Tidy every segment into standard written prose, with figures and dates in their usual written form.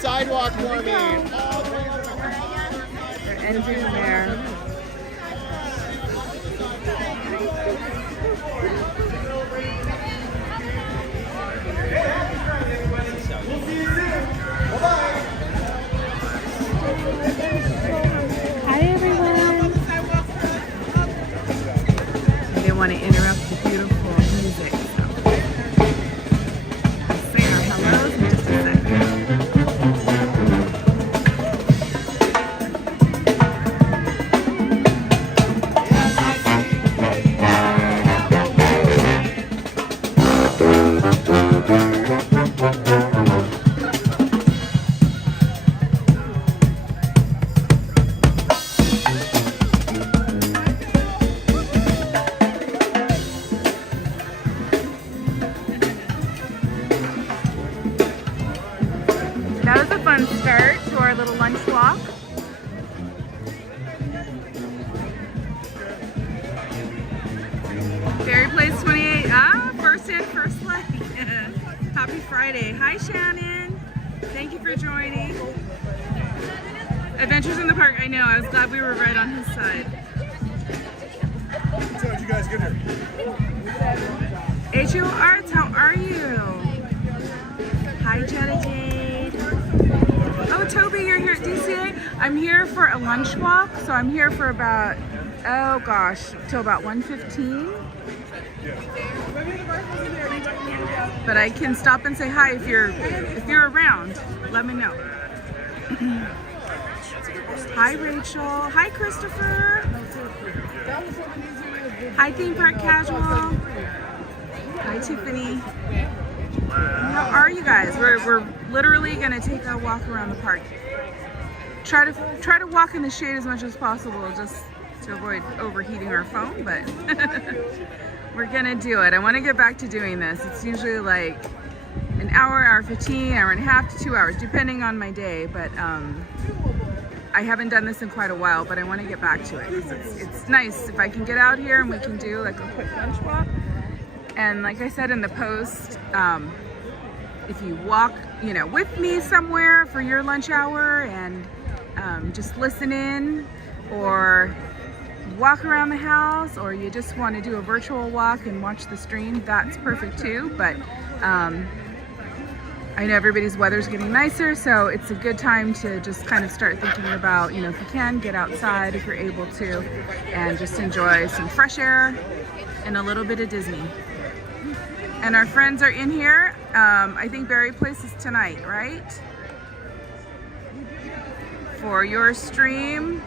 Sidewalk for me. They're entering there. We'll see you soon. Bye-bye. Hi, everyone. I didn't want to interrupt the beautiful music. So say our hellos in just a second. Berry Place 28. Ah, first in, first light. Happy Friday. Hi, Shannon. Thank you for joining. Adventures in the Park. I know. I was glad we were right on his side. So how'd you guys get here? HO Arts, how are you? Hi, Jenna Jade. Oh, Toby, you're here at DCA? I'm here for a lunch walk, so I'm here for about, oh gosh, till about 1:15. But I can stop and say hi if you're around. Let me know. Hi, Rachel. Hi, Christopher. Hi, Theme Park Casual. Hi, Tiffany. How are you guys? We're literally gonna take a walk around the park. Try to walk in the shade as much as possible, just to avoid overheating our phone, but we're gonna do it. I want to get back to doing this. It's usually like an hour 15, hour and a half to 2 hours, depending on my day. But I haven't done this in quite a while, but I want to get back to it. It's nice if I can get out here and we can do like a quick lunch walk. And like I said in the post, if you walk, with me somewhere for your lunch hour and just listen in, or walk around the house, or you just want to do a virtual walk and watch the stream, that's perfect too. But I know everybody's weather's getting nicer, so it's a good time to just kind of start thinking about, if you can, get outside if you're able to, and just enjoy some fresh air and a little bit of Disney. And our friends are in here. I think Berry Place is tonight, right? For your stream.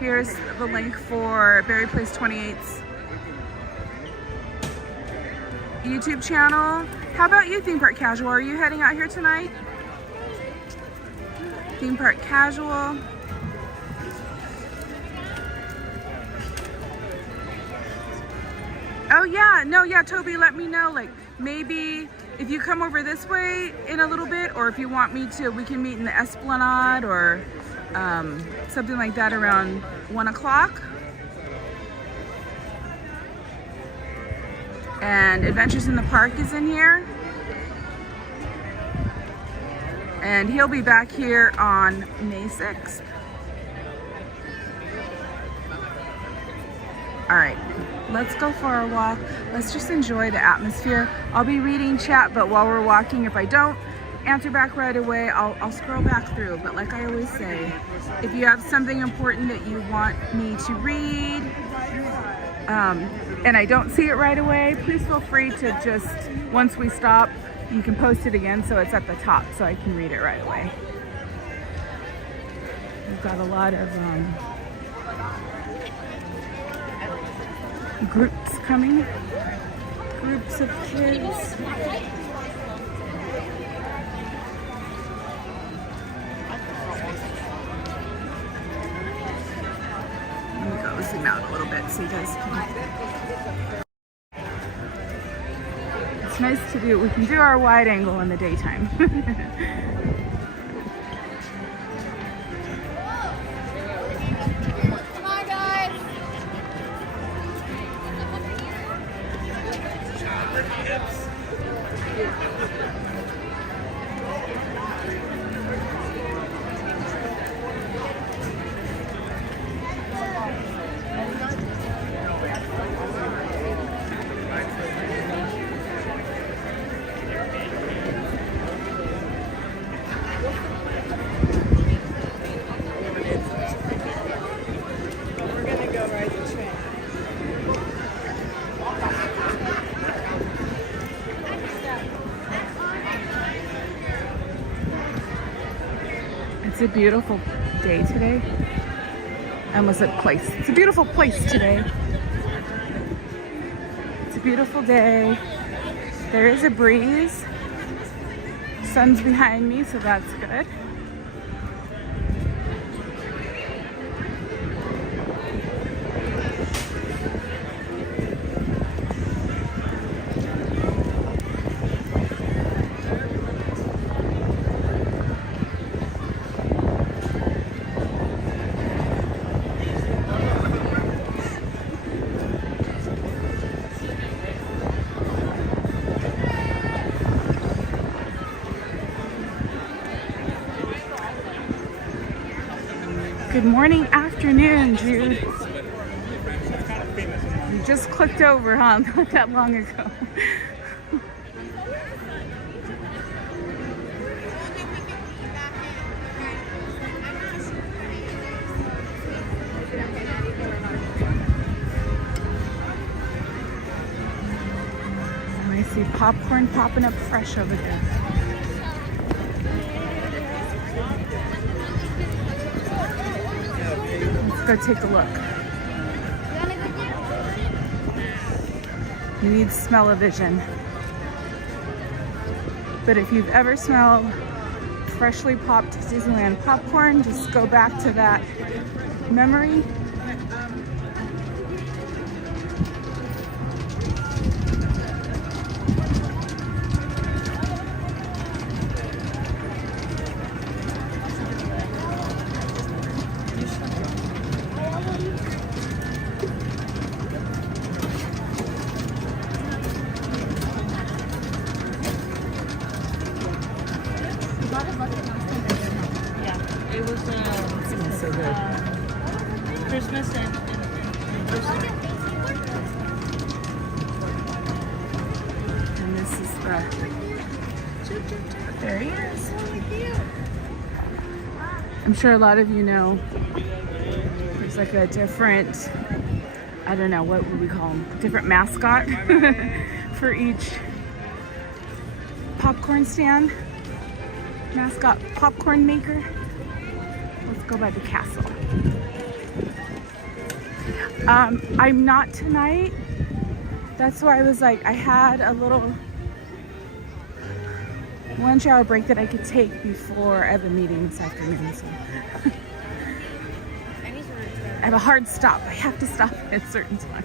Here's the link for Berry Place 28's YouTube channel. How about you, Theme Park Casual? Are you heading out here tonight? Theme Park Casual. Oh yeah, no, yeah, Toby, let me know. Like maybe if you come over this way in a little bit, or if you want me to, we can meet in the Esplanade or something like that around 1 o'clock. And Adventures in the Park is in here. And he'll be back here on May 6th. All right, let's go for our walk. Let's just enjoy the atmosphere. I'll be reading chat, but while we're walking, if I don't answer back right away, I'll scroll back through. But like I always say, if you have something important that you want me to read, and I don't see it right away, please feel free to just, once we stop, you can post it again so it's at the top so I can read it right away. We've got a lot of groups coming, groups of kids. Let me go zoom out a little bit so you guys can. It's nice to do. We can do our wide angle in the daytime. Come on, guys. It's a beautiful day today. I almost said place. It's a beautiful place today. It's a beautiful day. There is a breeze. Sun's behind me, so that's good. Good morning, afternoon, Jude. You just clicked over, huh? Not that long ago. I see popcorn popping up fresh over there. Let's go take a look. You need smell-o-vision. But if you've ever smelled freshly popped Disneyland popcorn, just go back to that memory. Yeah, it was So good. Christmas and Christmas. And this is the... There he is. I'm sure a lot of you know there's like a different, I don't know, what would we call them? Different mascot for each popcorn stand. Mascot popcorn maker. Let's go by the castle. I'm not tonight. That's why I was like, I had a little lunch hour break that I could take before I have a meeting this afternoon. So. I have a hard stop. I have to stop at a certain time.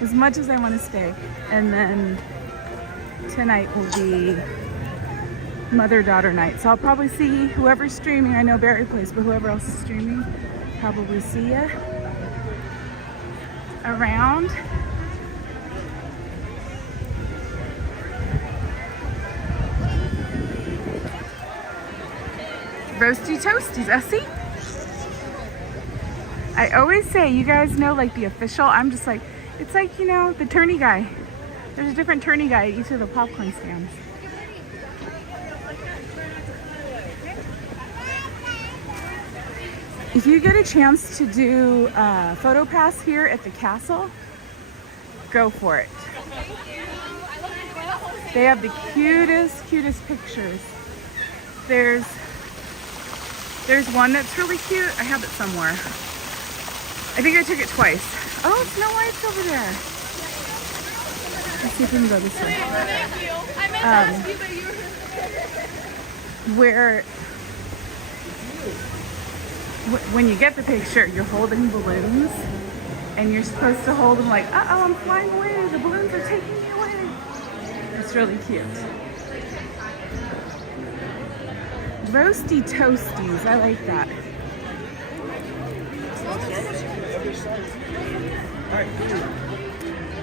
As much as I want to stay. And then tonight will be mother-daughter night. So I'll probably see whoever's streaming. I know Barry plays, but whoever else is streaming, probably see ya around. Roasty toasties, I see. I always say, you guys know, like the official, I'm just like, it's like, you know, the tourney guy. There's a different tourney guy at each of the popcorn stands. If you get a chance to do a photo pass here at the castle, go for it. They have the cutest pictures. There's one that's really cute. I have it somewhere. I think I took it twice. Oh, Snow White's over there. Let's see if we can go this way. Where when you get the picture, you're holding balloons, and you're supposed to hold them like, uh-oh, I'm flying away. The balloons are taking me away. It's really cute. Roasty toasties, I like that.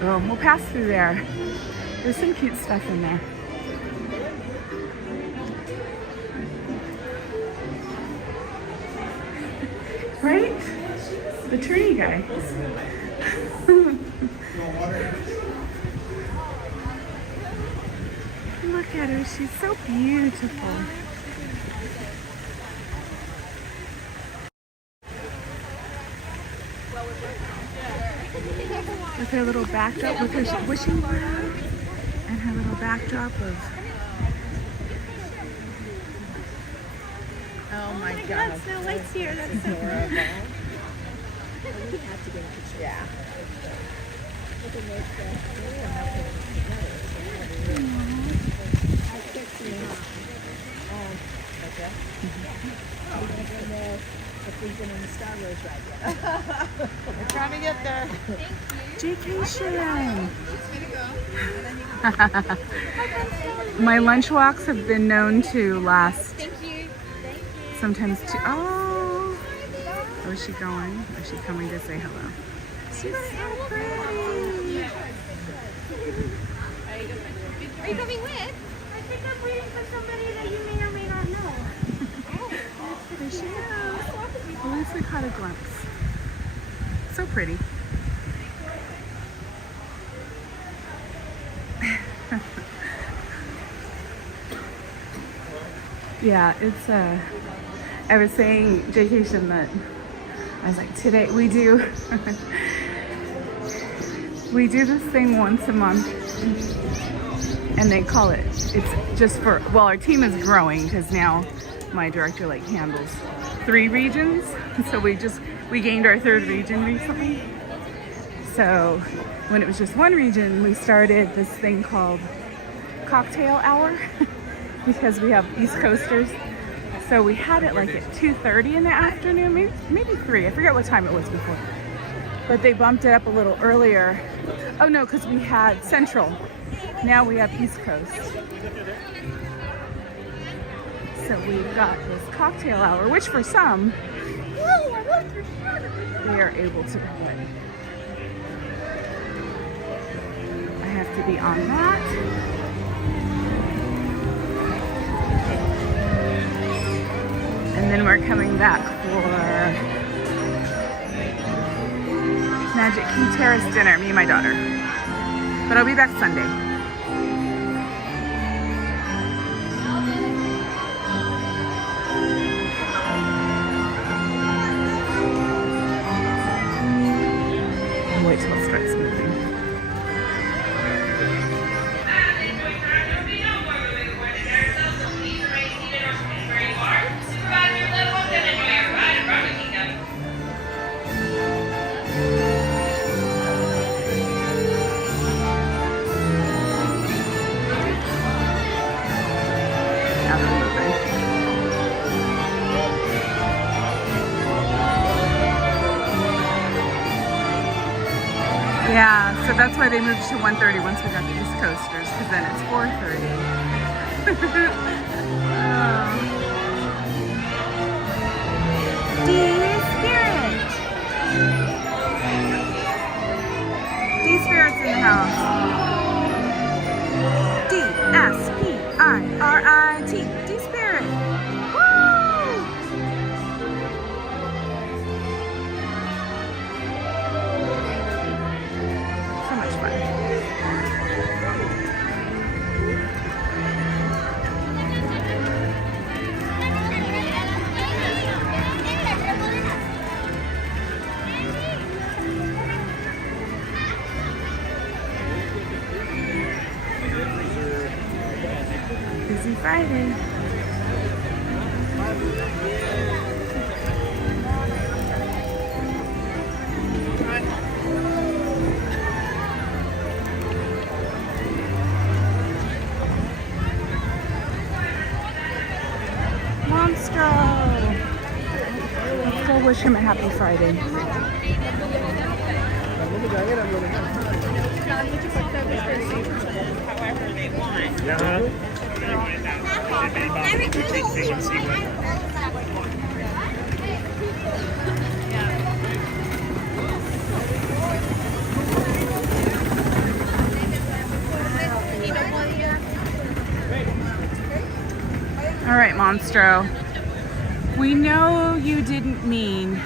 Oh, we'll pass through there. There's some cute stuff in there. Right? The tree guy. Look at her, she's so beautiful. With her little backdrop, with her wishing well, and her little backdrop of... Oh my God. Snow White's here. That's so adorable. We have to get a picture. Yeah. We're trying to get there. Vacation. My lunch walks have been known to last sometimes two. Oh, where's she going? Is she coming to say hello? She's so pretty. Are you coming with? I think I'm waiting for somebody that you may or may not know. There she is. At least we caught a glimpse. So pretty. Yeah, it's I was saying vacation that I was like, today we do we do this thing once a month, and they call it, it's just for, well, our team is growing because now my director like handles 3 regions, so we gained our 3rd region recently. So when it was just 1 region, we started this thing called cocktail hour because we have East Coasters. So we had it like at 2:30 in the afternoon, maybe 3. I forget what time it was before. But they bumped it up a little earlier. Oh no, because we had Central. Now we have East Coast. So we've got this cocktail hour, which for some, they are able to put. I have to be on that. And then we're coming back for Magic Key Terrace dinner, me and my daughter. But I'll be back Sunday. I'll wait till it starts moving. Yeah, so that's why they moved to 1:30 once we got the East Coasters, because then it's 4:30. D-Spirit! D-Spirit's in the house. D-S-P-I-R-I-T. D-Spirit! Woo! So much fun. Busy Friday. Monstro! Let's go wish him a happy Friday. All right, Monstro. We know you didn't mean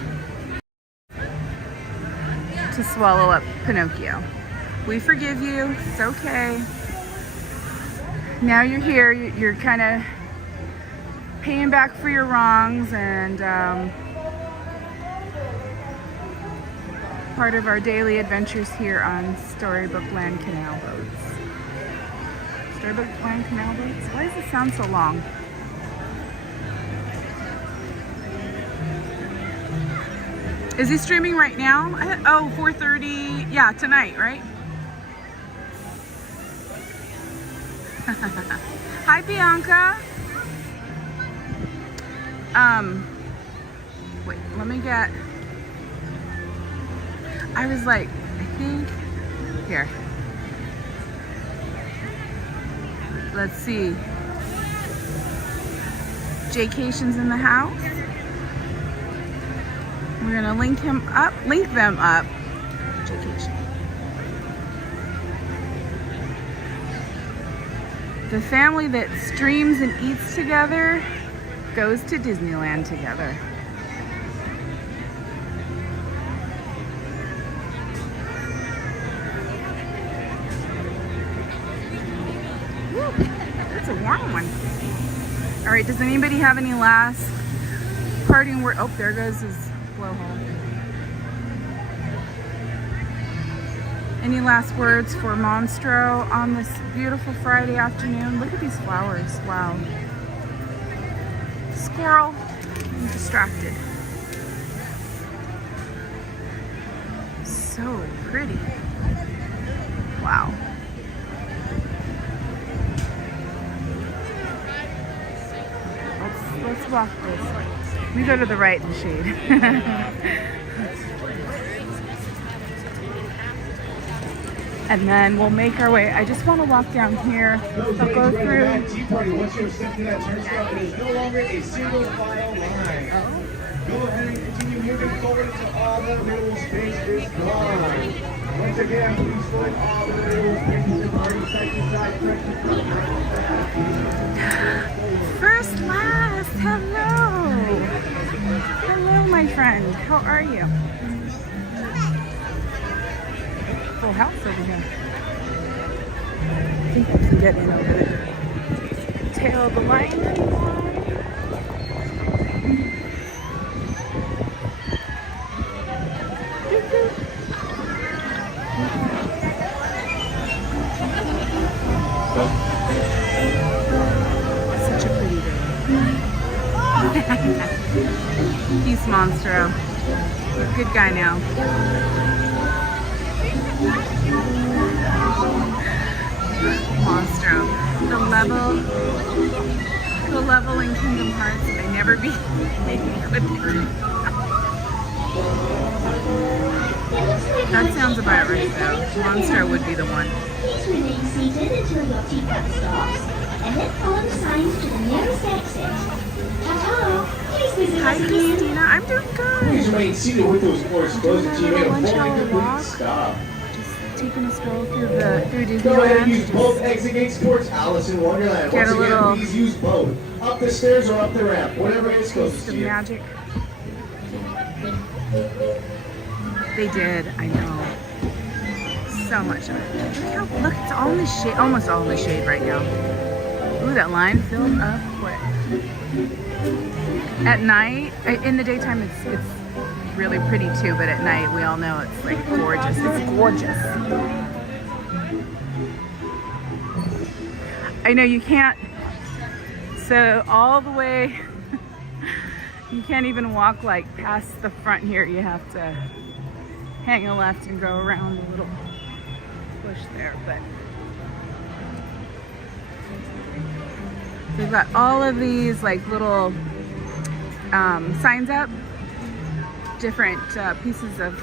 to swallow up Pinocchio. We forgive you. It's okay. Now you're here. You're kind of paying back for your wrongs, and part of our daily adventures here on Storybook Land Canal Boats. Storybook Land Canal Boats? Why does it sound so long? Is he streaming right now? Oh, 4:30. Yeah, tonight, right? Hi, Bianca. Wait, let me get, I was like, I think, here. Let's see. Jaycation's in the house. We're gonna link them up. Jaycation. The family that streams and eats together goes to Disneyland together. found one. All right, does anybody have any last parting word? Oh, there goes his blowhole. Any last words for Monstro on this beautiful Friday afternoon? Look at these flowers. Wow. Squirrel. I'm distracted. So pretty. Wow. Let's walk this way. Let me go to the right in the shade. And then we'll make our way. I just want to walk down here. I'll go through. Once you're stepping that turnstile, it is no longer a single file line. Go ahead and continue moving forward until all the available space is gone. Once again, please fill all the available spaces and party side to side. First class, hello. Hello, my friend. How are you? Full house over here. I think I can get in over the tail of the line. Such a pretty day. Peace, Monstro. Good guy now. Monstro. The level in Kingdom Hearts may never be made me good. That sounds about right though. Monstro would be the one. Please remain seated until your teacup stops, and then follow the signs to the nearest exit. Ta-ta! Please visit Hi, us again. Christina. I'm doing good. Please remain seated with those doors closed until you make a Lunch fully hour complete walk. stop. Taking a stroll through Disneyland. Go ahead and use both exit gates towards Alice in Wonderland. Get Once a little again, please use both. Up the stairs or up the ramp, whatever is closest Some to you. magic. They did, I know. So much of it. Look, it's all in the shade, almost all in the shade right now. Ooh, that line filled up quick. At night, in the daytime, it's really pretty too, but at night, we all know it's like gorgeous. It's gorgeous. I know you can't, so all the way, you can't even walk like past the front here. You have to hang a left and go around a little push there, but they've got all of these like little signs up, different pieces of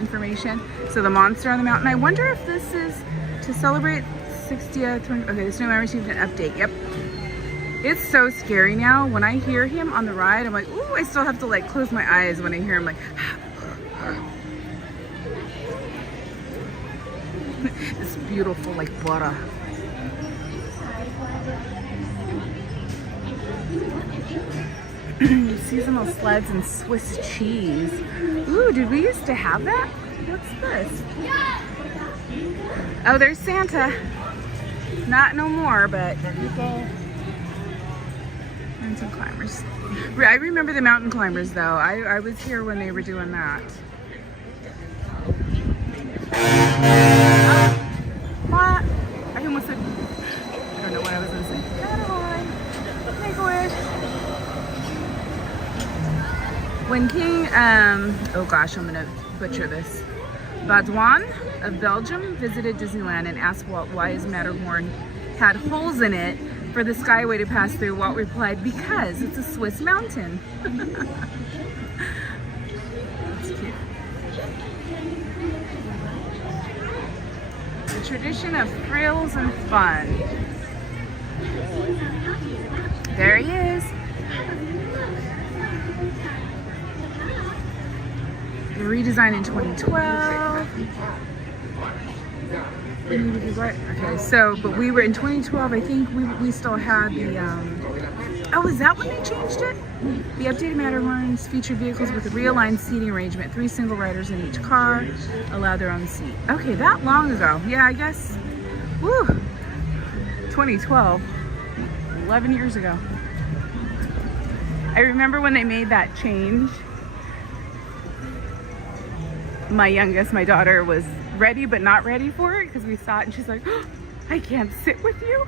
information. So the Monster on the Mountain. I wonder if this is to celebrate 60th. Okay, this new member received an update. Yep. It's so scary now. When I hear him on the ride, I'm like, ooh, I still have to like close my eyes when I hear him like, this beautiful like butter. Seasonal sleds and Swiss cheese. Ooh, did we used to have that? What's this? Oh, there's Santa. Not no more, but people. Mountain climbers. I remember the mountain climbers though. I was here when they were doing that. What? I almost said, I don't know what I was going to say. Make a wish. When King, oh gosh, I'm going to butcher this. Baudouin of Belgium visited Disneyland and asked Walt why his Matterhorn had holes in it for the Skyway to pass through. Walt replied, because it's a Swiss mountain. That's cute. The tradition of thrills and fun. There he is. The redesign in 2012. Okay, so, but we were in 2012, I think we still had the, oh, is that when they changed it? The updated Matterhorns featured vehicles with a realigned seating arrangement, 3 single riders in each car, allowed their own seat. Okay, that long ago. Yeah, I guess, woo, 2012. 11 years ago. I remember when they made that change. My youngest, my daughter, was ready but not ready for it because we saw it and she's like, oh, I can't sit with you.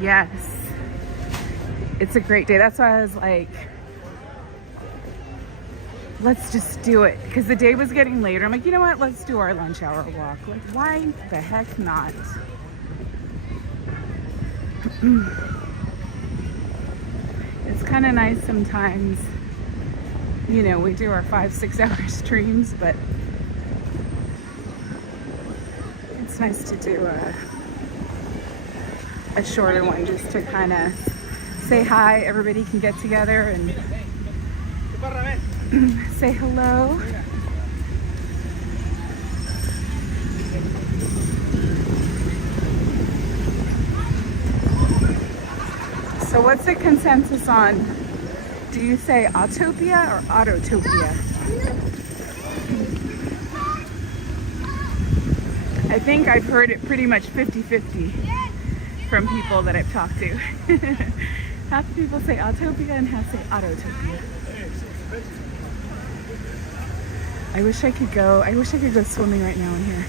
Yes. It's a great day. That's why I was like, let's just do it. Because the day was getting later. I'm like, you know what? Let's do our lunch hour walk. Like, why the heck not? It's kind of nice sometimes. You know, we do our 5-6 hour streams, but it's nice to do a shorter one just to kind of say hi. Everybody can get together and say hello. So what's the consensus on, do you say Autopia or Autotopia? I think I've heard it pretty much 50-50 from people that I've talked to. Half the people say Autopia and half say Autotopia. I wish I could go swimming right now in here.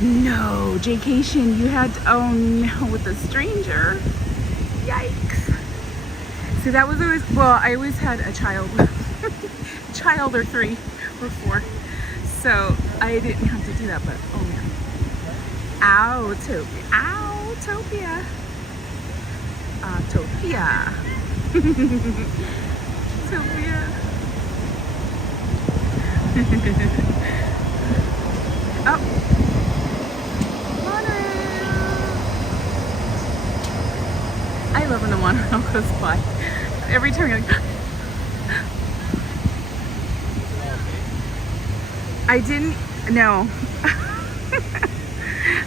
No, Jaycation, you had to, oh no, with a stranger. Yikes. See, that was always, well, I always had a child, child or 3 or 4. So I didn't have to do that, but oh man. Autopia. Autopia. Autopia. Autopia. Oh. I love when the monorail goes by. Every time you're like, I didn't, no.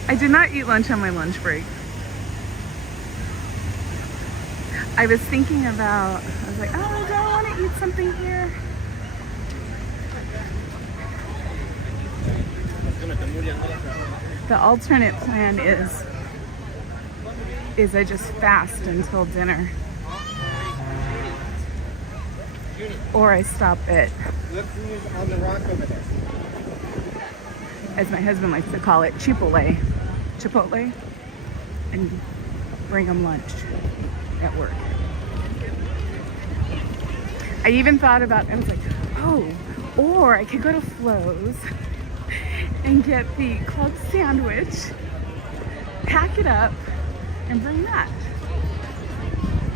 I did not eat lunch on my lunch break. I was thinking about, I was like, oh, do I want to eat something here? The alternate plan is I just fast until dinner. Or I stop at, as my husband likes to call it, Chipotle, and bring them lunch at work. I even thought about, I was like, oh, or I could go to Flo's and get the club sandwich, pack it up, and bring that.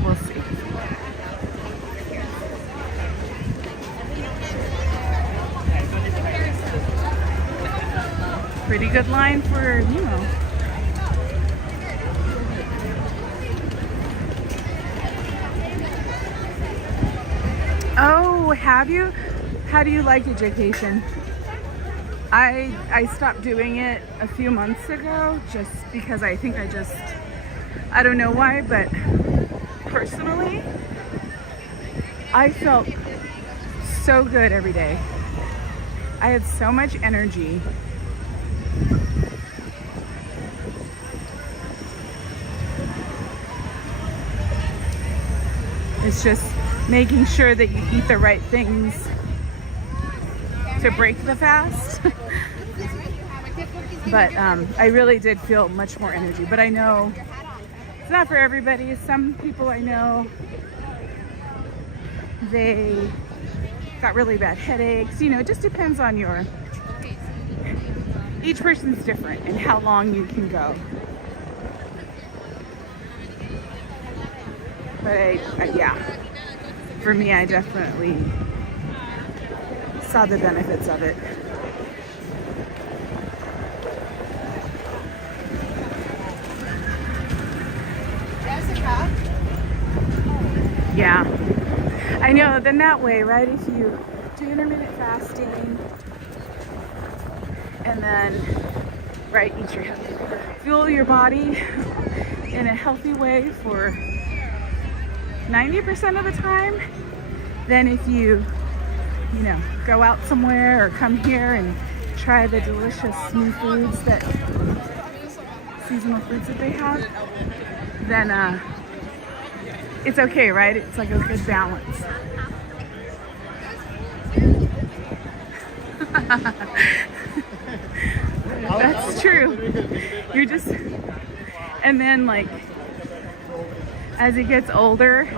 We'll see. Pretty good line for, you know. Oh, have you? How do you like it, Jaycation? I stopped doing it a few months ago just because I think I don't know why, but personally, I felt so good every day. I had so much energy. It's just making sure that you eat the right things to break the fast. But I really did feel much more energy. But I know it's not for everybody. Some people I know, they got really bad headaches. You know, it just depends on each person's different and how long you can go. But yeah, for me, I definitely saw the benefits of it. Yeah, I know. Then that way, right, if you do intermittent fasting and then, right, eat your healthy, fuel your body in a healthy way for 90% of the time than if you know, go out somewhere or come here and try the delicious new foods that seasonal foods that they have, then it's okay, right? It's like a good balance. That's true. You're just, and then like as he gets older,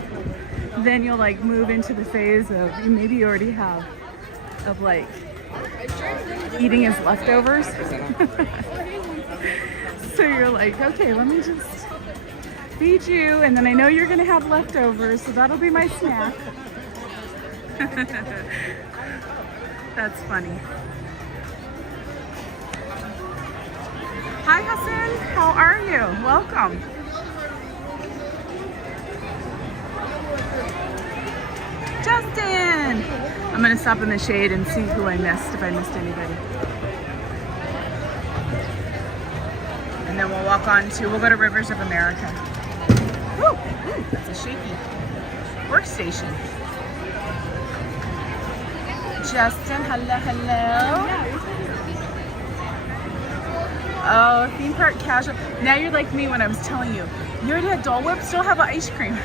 then you'll like move into the phase of, maybe you already have, of like eating his leftovers. So you're like, okay, let me just feed you, and then I know you're gonna have leftovers, so that'll be my snack. That's funny. Hi Hassan, how are you? Welcome. Justin! I'm gonna stop in the shade and see who I missed, if I missed anybody. And then we'll walk on to, we'll go to Rivers of America. Woo! Ooh, that's a shaky workstation. Justin, hello. Oh, theme park casual. Now you're like me when I was telling you. You already had Dole Whip, still have ice cream.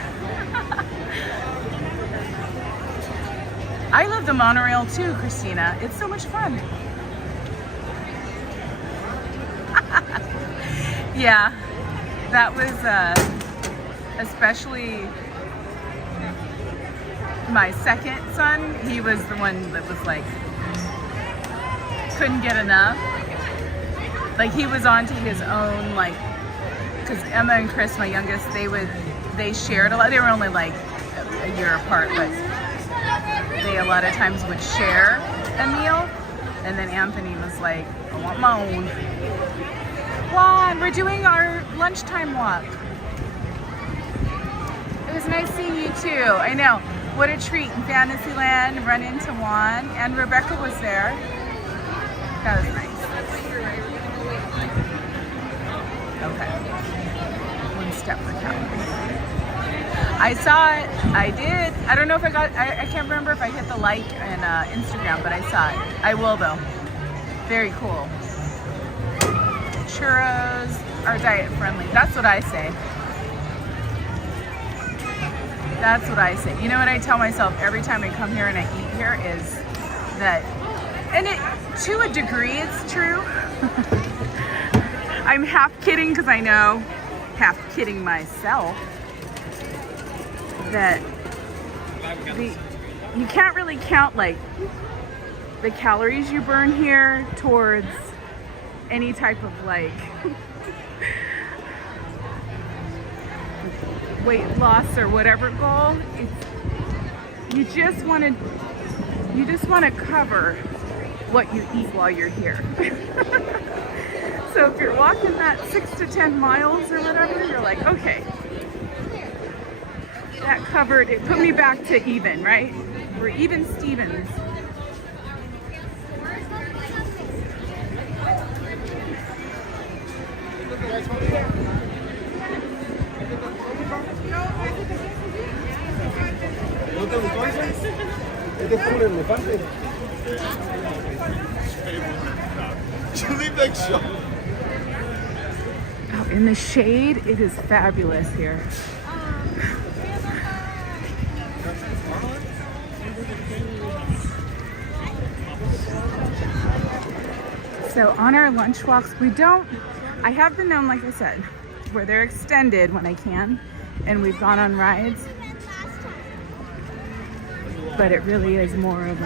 I love the monorail too, Christina. It's so much fun. Yeah, that was especially my second son. He was the one that was like, couldn't get enough. Like he was onto his own, like, because Emma and Chris, my youngest, they shared a lot. They were only like a year apart, but they a lot of times would share a meal. And then Anthony was like, I want my own. Juan, we're doing our lunchtime walk. It was nice seeing you too. I know. What a treat in Fantasyland. Run into Juan. And Rebecca was there. That was nice. Okay. One step per calorie. I saw it. I did. I don't know if I got, I can't remember if I hit the like on Instagram, but I saw it. I will though. Very cool. Churros are diet friendly. That's what I say. That's what I say. You know what I tell myself every time I come here and I eat here is that, and it, to a degree, it's true. I'm half kidding because I know, half kidding myself, that you can't really count like the calories you burn here towards any type of like weight loss or whatever goal. You just want to cover what you eat while you're here. So if you're walking that 6 to 10 miles or whatever, you're like, okay, that covered, it put me back to even, right? We're even Stevens. Oh, in the shade, it is fabulous here. So on our lunch walks, I have been known, like I said, where they're extended when I can, and we've gone on rides, but it really is more of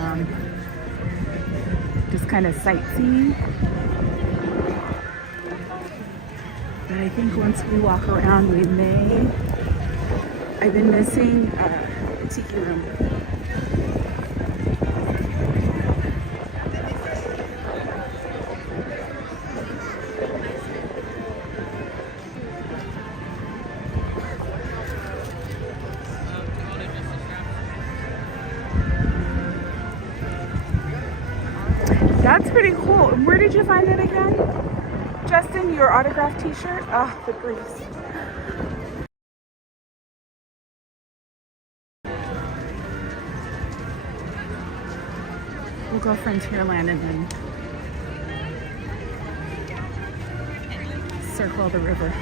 just kind of sightseeing. But I think once we walk around, we may. I've been missing the Tiki room. That's pretty cool. Where did you find it again? Justin, your autographed t-shirt? Oh, the grease. go Frontierland and then circle the river.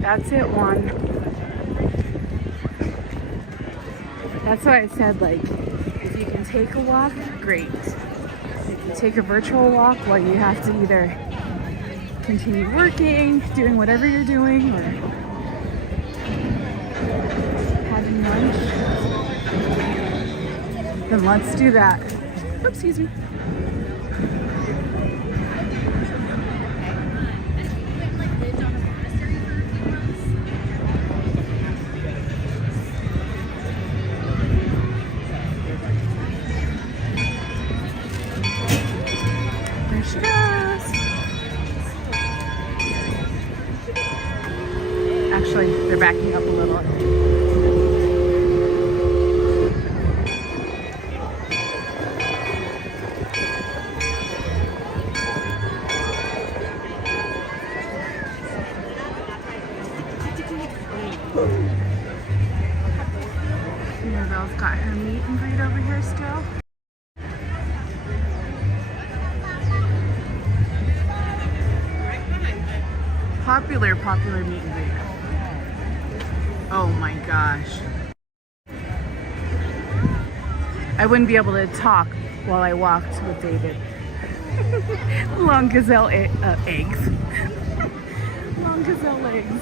That's it, Juan. That's why I said, like, if you can take a walk, great. If you take a virtual walk, well, you have to either continue working, doing whatever you're doing, or having lunch. Then let's do that. Oops, excuse me. Actually, they're backing up a little. Annabelle's got her meet and greet over here still. Popular meet and greet. Oh my gosh. I wouldn't be able to talk while I walked with David. Long gazelle eggs. Long gazelle eggs.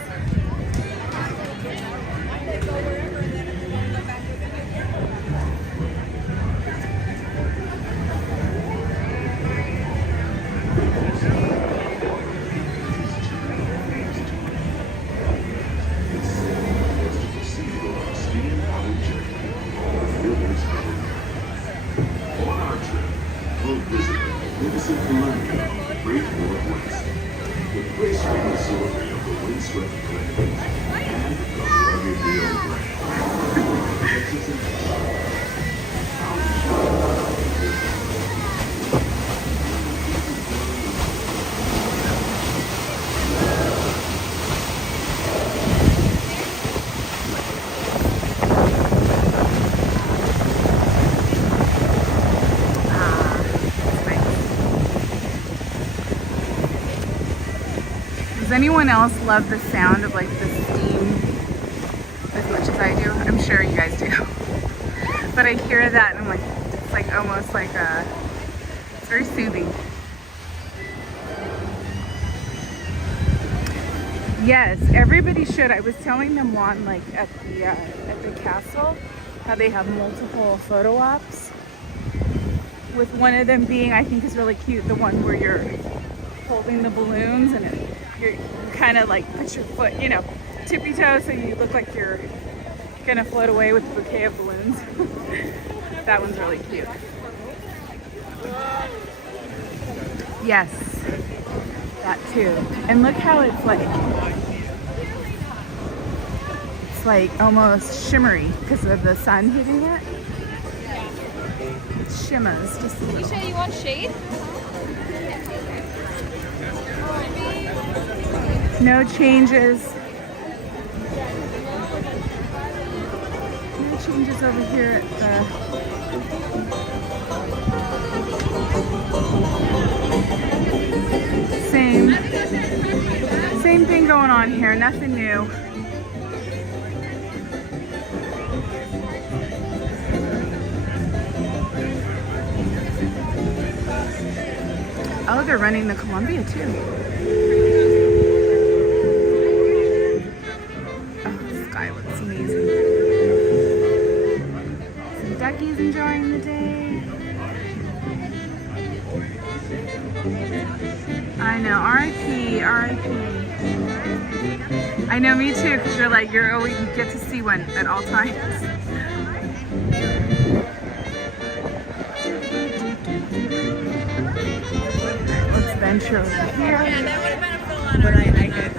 Does anyone else love the sound of like the steam as much as I do? I'm sure you guys do. But I hear that and I'm like, it's like almost like it's very soothing. Yes, everybody should. I was telling them one like at the castle how they have multiple photo ops. With one of them being, I think is really cute, the one where you're holding the balloons and you kind of like put your foot, you know, tippy toe so you look like you're gonna float away with a bouquet of balloons. That one's really cute. Yes, that too. And look how it's like almost shimmery because of the sun hitting it. It shimmers just a little. You sure you want shade? No changes. No changes over here at the same thing going on here. Nothing new. Oh, they're running the Columbia too. Ducky's enjoying the day. I know, R.I.P., R.I.P. I I know, me too, because you're like, you get to see one at all times. Let's venture over here. Yeah, that would have been a full on. But I got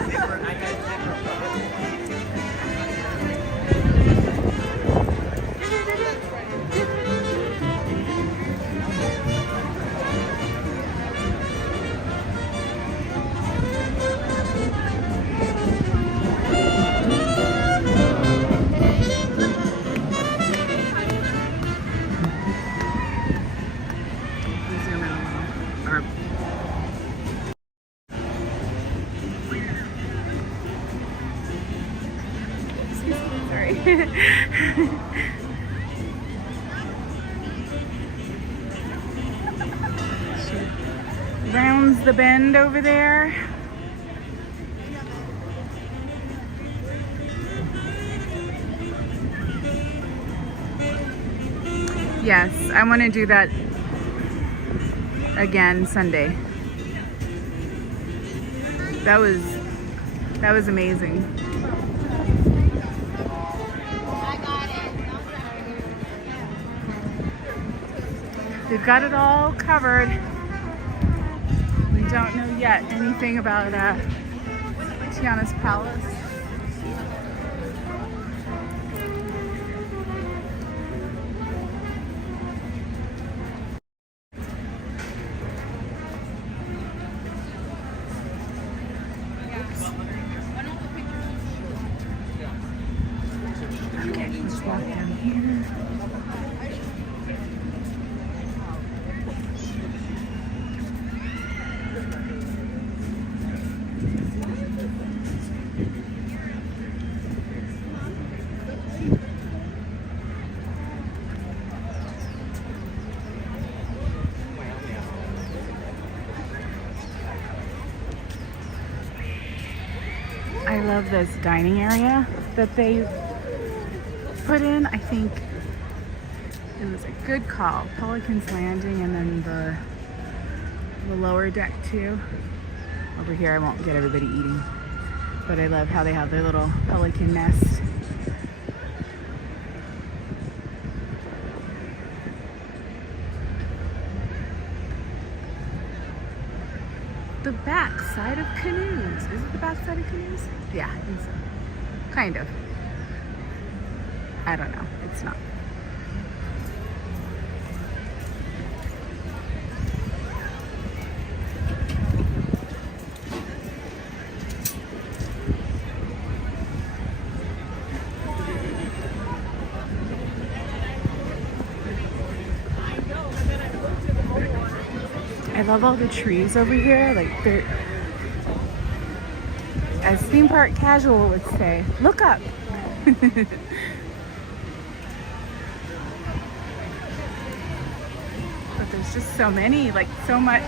Zoom in a little. Or sorry. Rounds the bend over there. Yes, I want to do that again Sunday. That was amazing. We've got it all covered. We don't know yet anything about Tiana's Palace. Okay, let's walk down here. I love this dining area that they put in. I think it was a good call. Pelican's Landing and then the lower deck too. Over here I won't get everybody eating, but I love how they have their little pelican nest. The back side of canoes. Is it the back side of canoes? Yeah, I think so. Kind of. I don't know. It's not. I love all the trees over here. Like they're, as theme park casual would say, look up. But there's just so many, like so much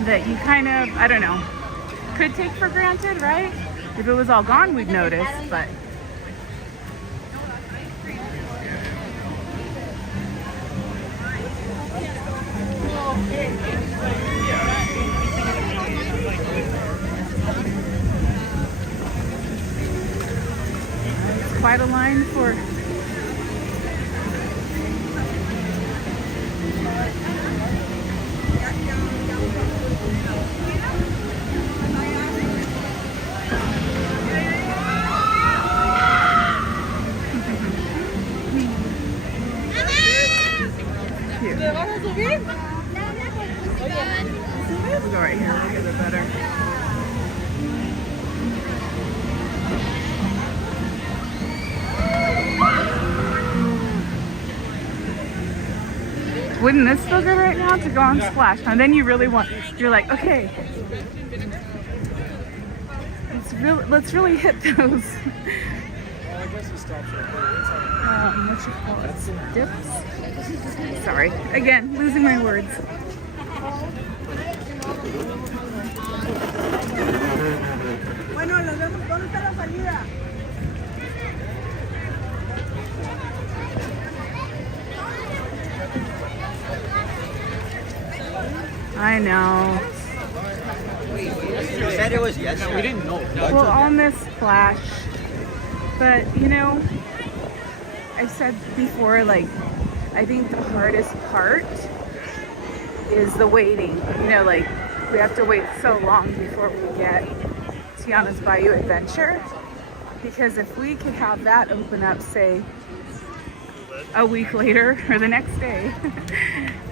that you kind of, I don't know, could take for granted, right? If it was all gone, we'd notice, but it's quite a line for We'll go right here, a little bit better. Wouldn't this feel good right now to go on Splash? And then you really want, you're like, okay, let's really hit those. What you call it? Dips? Sorry, again, losing my words. I know. You said it was Yes, we didn't know. We'll all miss Splash. But, you know, I've said before, like, I think the hardest part is the waiting. You know, like, we have to wait so long before we get Tiana's Bayou Adventure. Because if we could have that open up, say, a week later or the next day,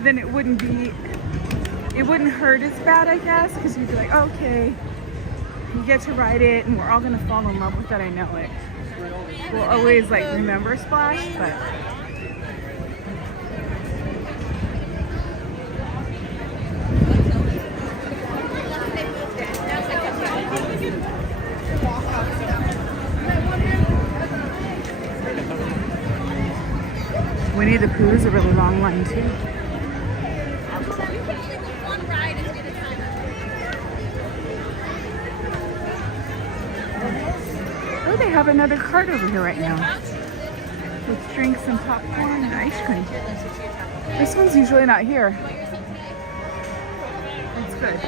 then it wouldn't hurt as bad, I guess, because you'd be like, okay, you get to ride it and we're all gonna fall in love with it, I know it. We'll always like remember Splash, but Winnie the Pooh is a really long line too. One ride is good time. Oh, they have another cart over here right now with drinks and popcorn and ice cream. This one's usually not here. That's good.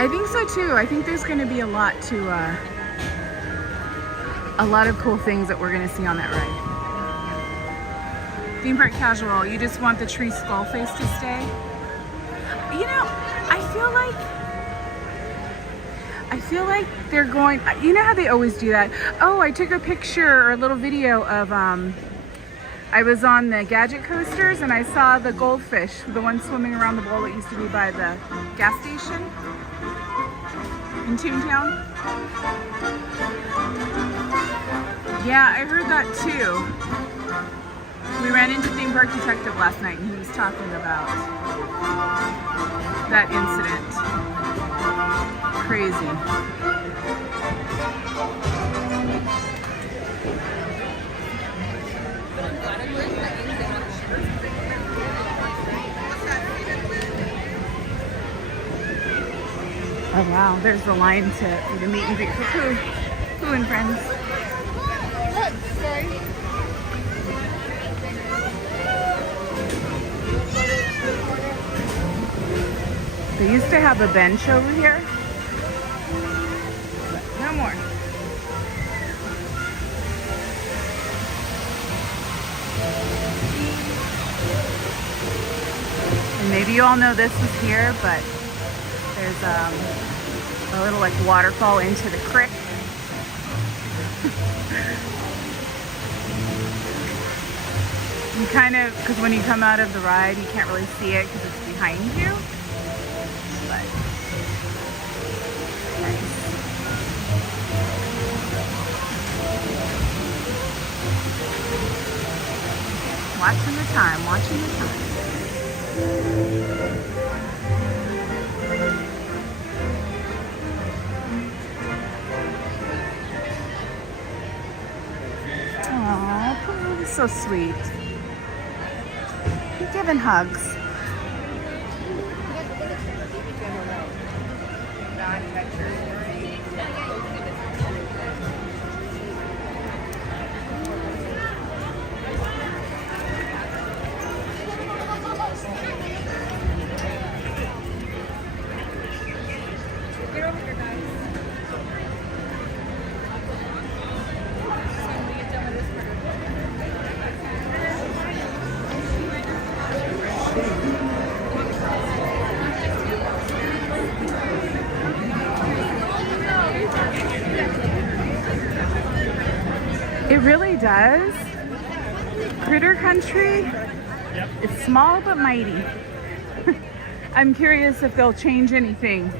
I think so too. I think there's going to be a lot of cool things that we're going to see on that ride. Theme park casual, you just want the tree skull face to stay? You know, I feel like they're going, you know how they always do that? Oh, I took a picture or a little video of, I was on the Gadget coasters and I saw the goldfish, the one swimming around the bowl that used to be by the gas station in Toontown. Yeah, I heard that too. We ran into Theme Park Detective last night and he was talking about that incident. Crazy. Oh wow, there's the line to the meet and greet for Pooh and friends. Look, sorry. They used to have a bench over here, but no more. And maybe you all know this was here, but there's a little like waterfall into the creek. You kind of, because when you come out of the ride, you can't really see it because it's behind you. But nice. Watching the time, watching the time. Aww, Pooh, so sweet. You're giving hugs. It really does. Critter Country, it's small but mighty. I'm curious if they'll change anything.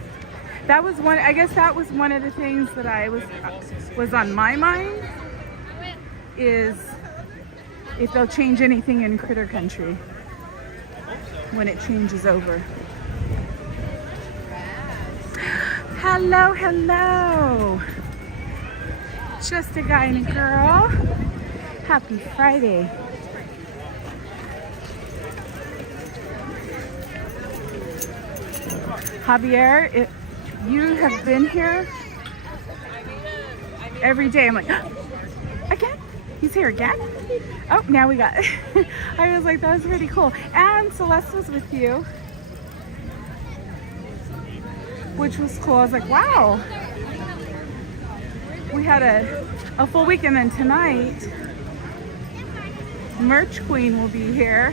That was one, I guess that was one of the things that was on my mind, is if they'll change anything in Critter Country when it changes over. Hello, hello. Just a guy and a girl. Happy Friday. Javier, you have been here every day. I'm like, again? He's here again? Oh, now we got I was like, that was pretty cool. And Celeste was with you, which was cool. I was like, wow. We had a full week, and then tonight, Merch Queen will be here.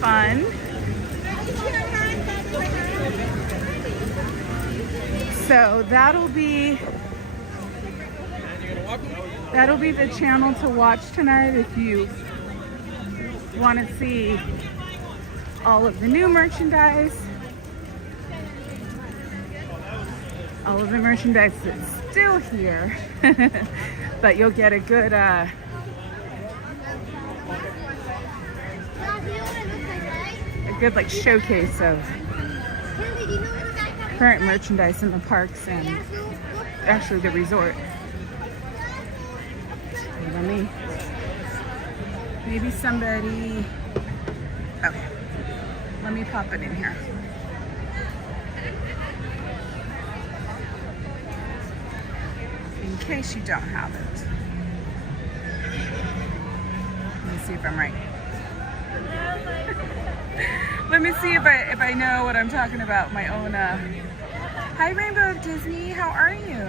Fun. So that'll be the channel to watch tonight if you want to see all of the new merchandise. All of the merchandise that's still here. But you'll get a good like showcase of current merchandise in the parks and actually the resort. Let me, maybe somebody, okay, let me pop it in here. In case you don't have it. Let me see if I'm right. Let me see if I know what I'm talking about. My own. Hi, Rainbow of Disney. How are you?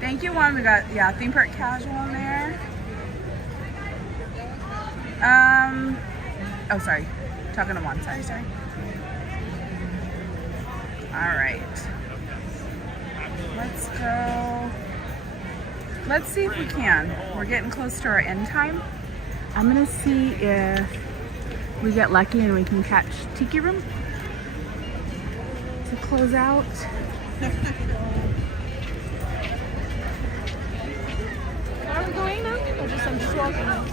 Thank you, Juan. We got theme park casual in there. Oh, sorry. Talking to Juan. Sorry. All right. Let's go. Let's see if we can. We're getting close to our end time. I'm gonna see if we get lucky and we can catch Tiki Room to close out. Where are we going now? I'm just walking. I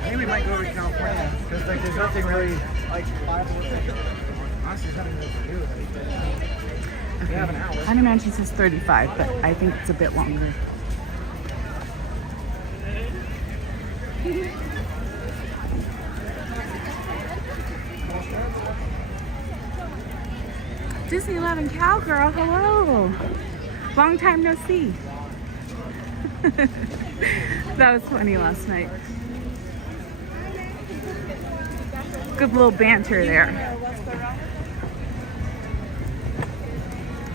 think we might go to California because like there's nothing really like viable with it. Honestly, there's nothing to do with it. We have an hour. Haunted Mansion says 35, but I think it's a bit longer. Disneyland and Cowgirl, hello. Long time no see. That was funny last night. Good little banter there.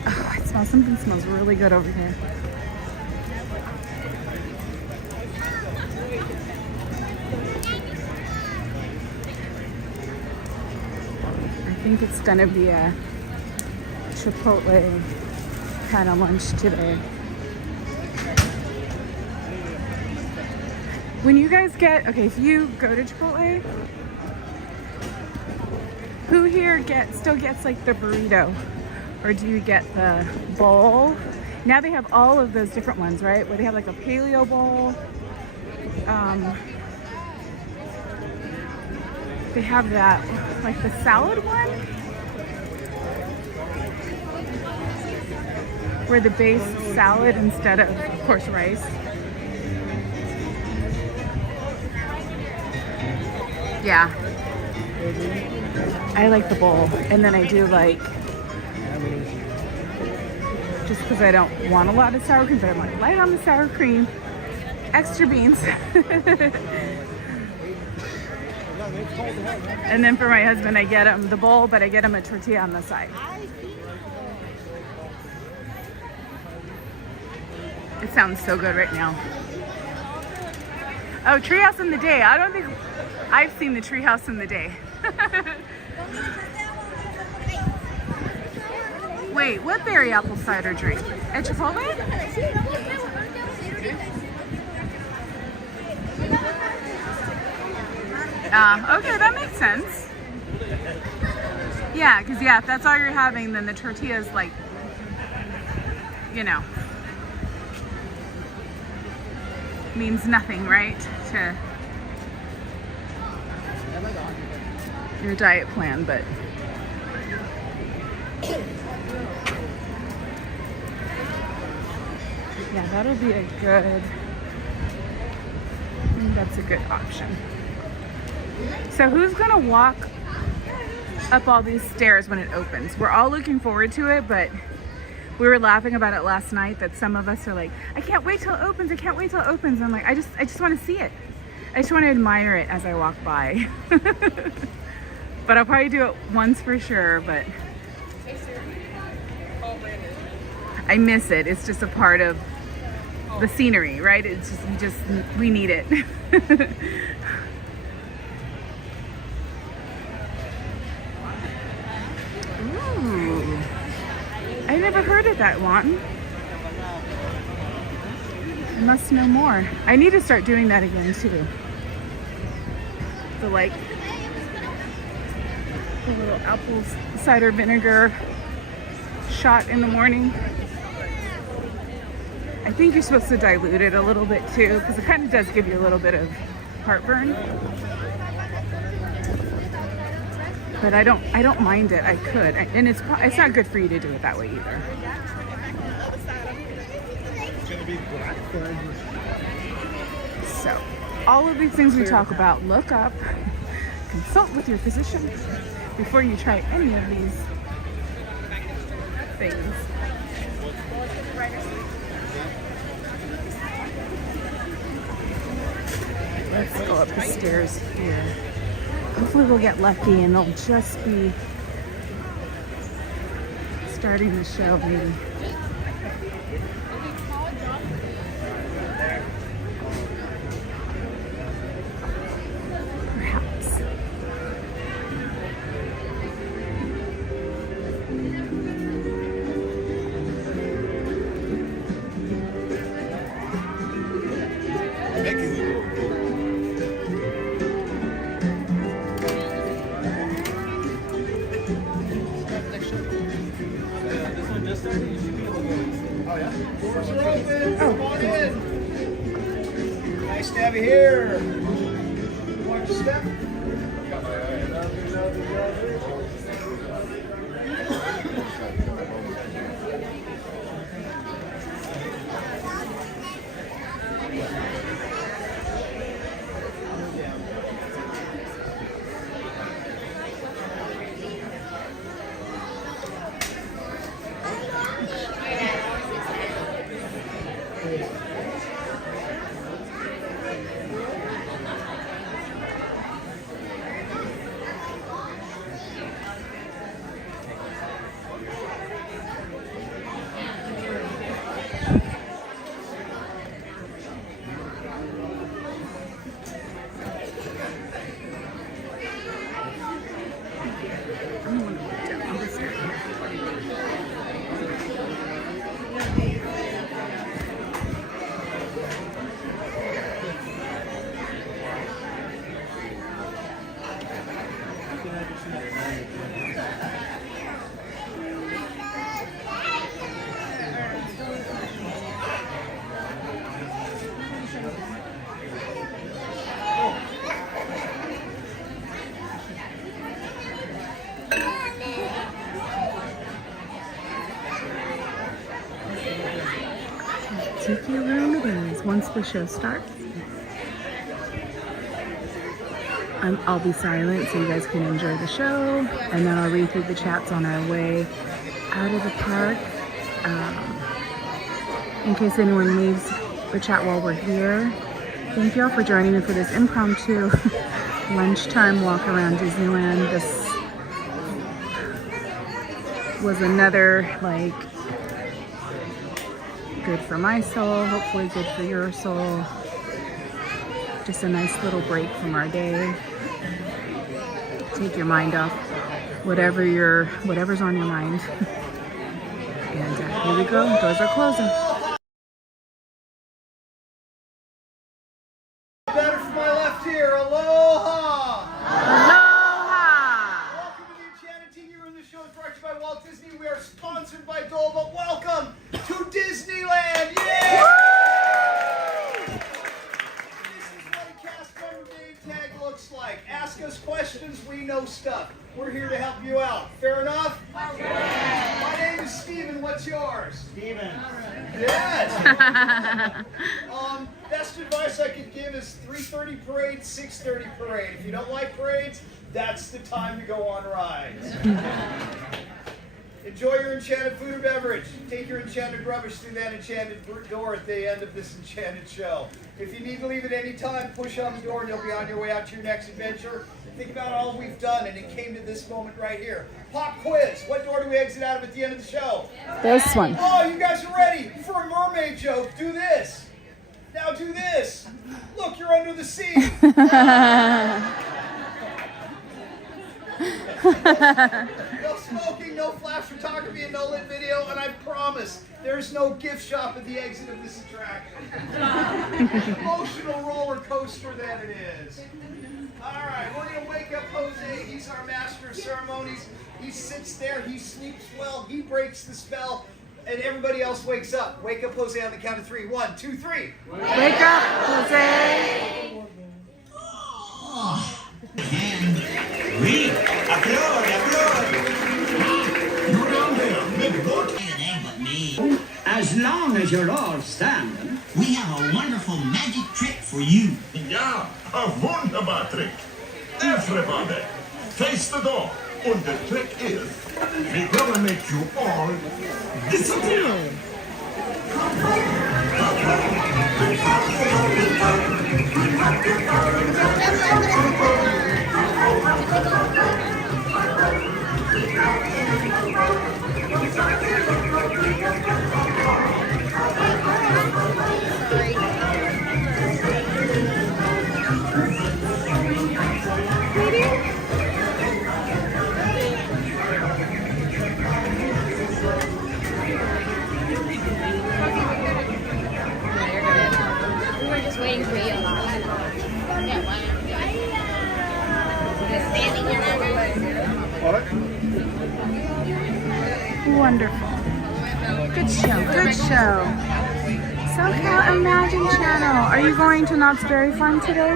Oh, I smell something smells really good over here. I think it's gonna be a Chipotle kind of lunch today. When you guys get, okay, if you go to Chipotle, who here still gets like the burrito? Or do you get the bowl? Now they have all of those different ones, right? Where they have like a paleo bowl. They have that, like the salad one, where the base is salad instead of course, rice. Yeah. I like the bowl. And then I do like, just because I don't want a lot of sour cream, but I'm like light on the sour cream, extra beans. And then for my husband, I get him the bowl, but I get him a tortilla on the side. It sounds so good right now. Oh, Treehouse in the Day. I don't think I've seen the Treehouse in the Day. Wait, what berry apple cider drink? At Chipotle? Okay, that makes sense. Yeah, because if that's all you're having, then the tortilla is like, you know, means nothing, right? To your diet plan, but yeah, that'll be a good, I think that's a good option. So who's gonna walk up all these stairs when it opens? We're all looking forward to it, but we were laughing about it last night that some of us are like, I can't wait till it opens. I can't wait till it opens. I'm like, I just want to see it. I just want to admire it as I walk by. But I'll probably do it once for sure, but I miss it. It's just a part of the scenery, right? It's just, we need it. Ooh. I never heard of that one. I must know more. I need to start doing that again too. The like the little apple cider vinegar shot in the morning. I think you're supposed to dilute it a little bit too, because it kind of does give you a little bit of heartburn. But I don't mind it. I could, and it's not good for you to do it that way either. So, all of these things we talk about, look up, consult with your physician before you try any of these things. Let's go up the stairs here. Hopefully we'll get lucky and they'll just be starting the show maybe. Perhaps. Nice to have you here. Watch your step. Tiki room it is once the show starts. I'll be silent so you guys can enjoy the show, and then I'll read through the chats on our way out of the park. In case anyone leaves the chat while we're here. Thank you all for joining me for this impromptu lunchtime walk around Disneyland. This was another like good for my soul, hopefully good for your soul. Just a nice little break from our day. Take your mind off whatever's on your mind. And here we go, doors are closing. Better from my left here, aloha! Aloha! Welcome to the Enchanted Tiki Room. The show is brought to you by Walt Disney. We are sponsored by Dole, but welcome to Disneyland! Yeah! This is what a cast member name tag looks like. Ask us questions, we know stuff. We're here to help you out. Fair enough? My name is Stephen. what's yours? Steven. Yes. Best advice I could give is 3:30 parade, 6:30 parade. If you don't like parades, that's the time to go on rides. Enjoy your enchanted food or beverage. Take your enchanted rubbish through that enchanted door at the end of this enchanted show. If you need to leave at any time, push on the door and you'll be on your way out to your next adventure. Think about all we've done, and it came to this moment right here. Pop quiz. What door do we exit out of at the end of the show? This one. Oh, you guys are ready for a mermaid joke. Do this. Now do this. Look, you're under the sea. No smoking, no flash photography, and no lit video, and I promise there's no gift shop at the exit of this attraction. Emotional roller coaster that it is. All right, we're going to wake up Jose. He's our master of ceremonies. He sits there, he sleeps well, he breaks the spell, and everybody else wakes up. Wake up Jose on the count of 3. 1, 2, 3. Wake up, Jose. Oui, applaud, applaud. You down there, big goat. It ain't but me. As long as you're all standing, we have a wonderful magic trick for you. Ja, a wunderbar trick. Everybody, face the door. And the trick is, we're gonna make you all disappear. We're just waiting for you. Yeah, why not? Just standing here now. Wonderful. Good show, good show. SoCal Imagine Channel. Are you going to Knott's Berry Farm today?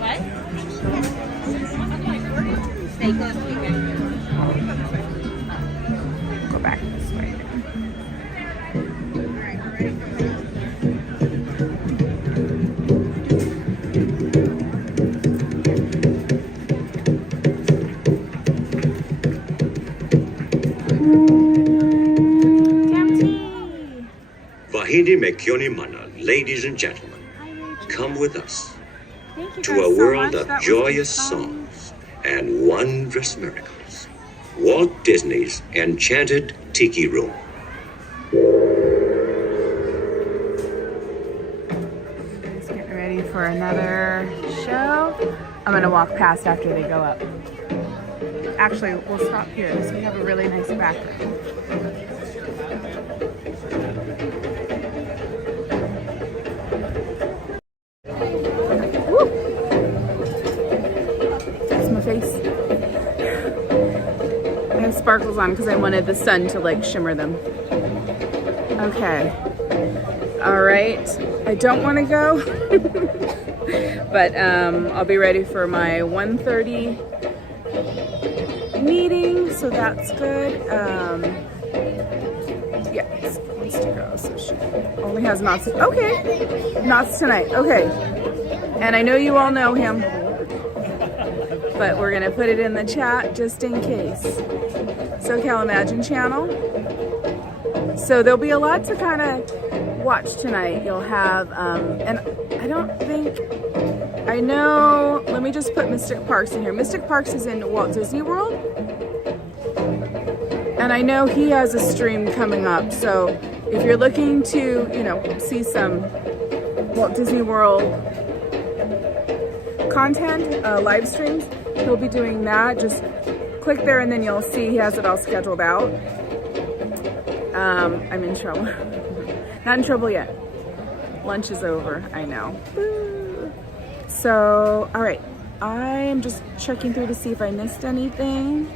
What? Stay close. Go back this way. Vahini Mekyoni Mana, ladies and gentlemen, come with us Thank you to guys a so world much. of That was joyous fun. songs and wondrous miracles. Walt Disney's Enchanted Tiki Room. Just getting ready for another show. I'm gonna walk past after they go up. Actually, we'll stop here because we have a really nice background. Woo! That's my face. I have sparkles on because I wanted the sun to like shimmer them. Okay. All right. I don't want to go, but I'll be ready for my 1:30 meeting, so that's good. Yeah, it's wants to go, so she only has Knott's. Okay, Knott's tonight. Okay, and I know you all know him, but we're gonna put it in the chat just in case. SoCal Imagine channel. So there'll be a lot to kind of watch tonight. You'll have, and I don't think, I know, let me just put Mystic Parks in here. Mystic Parks is in Walt Disney World. And I know he has a stream coming up. So if you're looking to, you know, see some Walt Disney World content, live streams, he'll be doing that. Just click there and then you'll see he has it all scheduled out. I'm in trouble. Not in trouble yet. Lunch is over, I know. Woo. So, all right. I am just checking through to see if I missed anything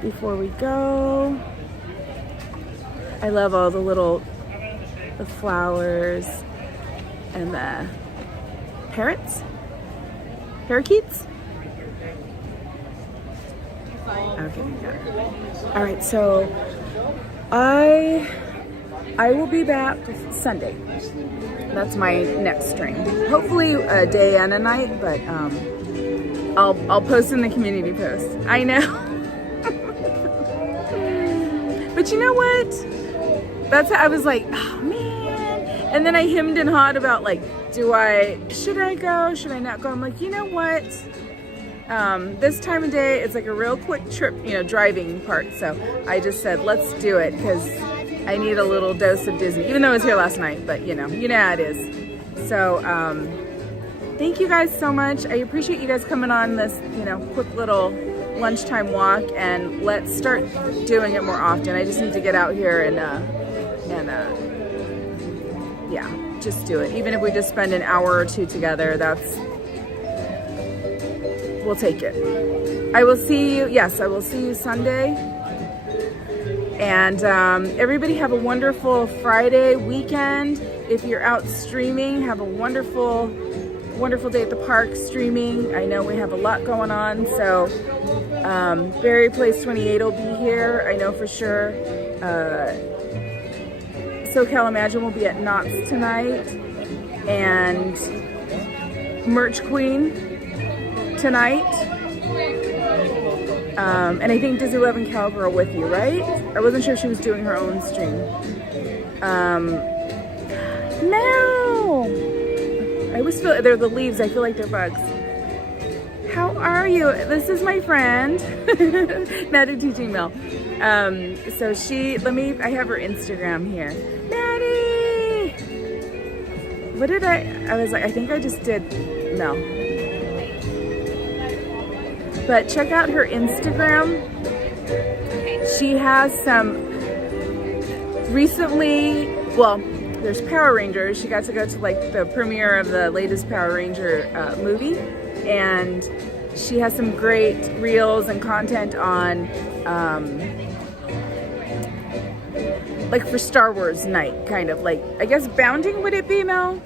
before we go. I love all the flowers and the parrots, parakeets. Okay, got it. All right, so I will be back Sunday. That's my next stream. Hopefully a day and a night, but I'll post in the community post. I know. But you know what? I was like, oh man. And then I hemmed and hawed about like, should I go? Should I not go? I'm like, you know what? This time of day, it's like a real quick trip, driving part. So I just said, let's do it because I need a little dose of Disney, even though I was here last night, but you know how it is. So, thank you guys so much. I appreciate you guys coming on this, quick little lunchtime walk, and let's start doing it more often. I just need to get out here and yeah, just do it. Even if we just spend an hour or two together, we'll take it. I will see you Sunday. And everybody have a wonderful Friday weekend. If you're out streaming, have a wonderful, wonderful day at the park streaming. I know we have a lot going on, so Berry Place 28 will be here, I know for sure. SoCal Imagine will be at Knott's tonight, and Merch Queen tonight. And I think Disney Love and California are with you, right? I wasn't sure if she was doing her own stream. Mel! I always feel they're the leaves. I feel like they're bugs. How are you? This is my friend, Maddie teaching Mel. So I have her Instagram here. Maddie! What did I was like, I think I just did Mel. But check out her Instagram. She has some there's Power Rangers. She got to go to like the premiere of the latest Power Ranger movie. And she has some great reels and content on like for Star Wars night, kind of like, I guess bounding, would it be, Mel?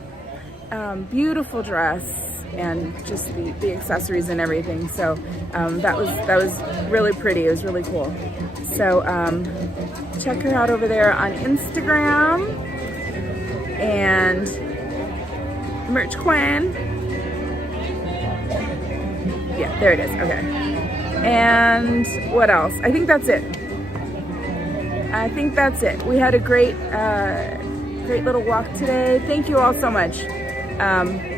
Beautiful dress. And just the accessories and everything. So that was really pretty. It was really cool. So check her out over there on Instagram. And Merch Quinn. Yeah, there it is. Okay. And what else? I think that's it. We had a great little walk today. Thank you all so much.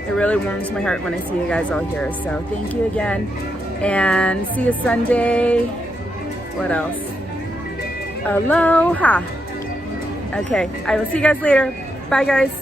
It really warms my heart when I see you guys all here. So thank you again, and see you Sunday. What else? Aloha. Okay, I will see you guys later. Bye, guys.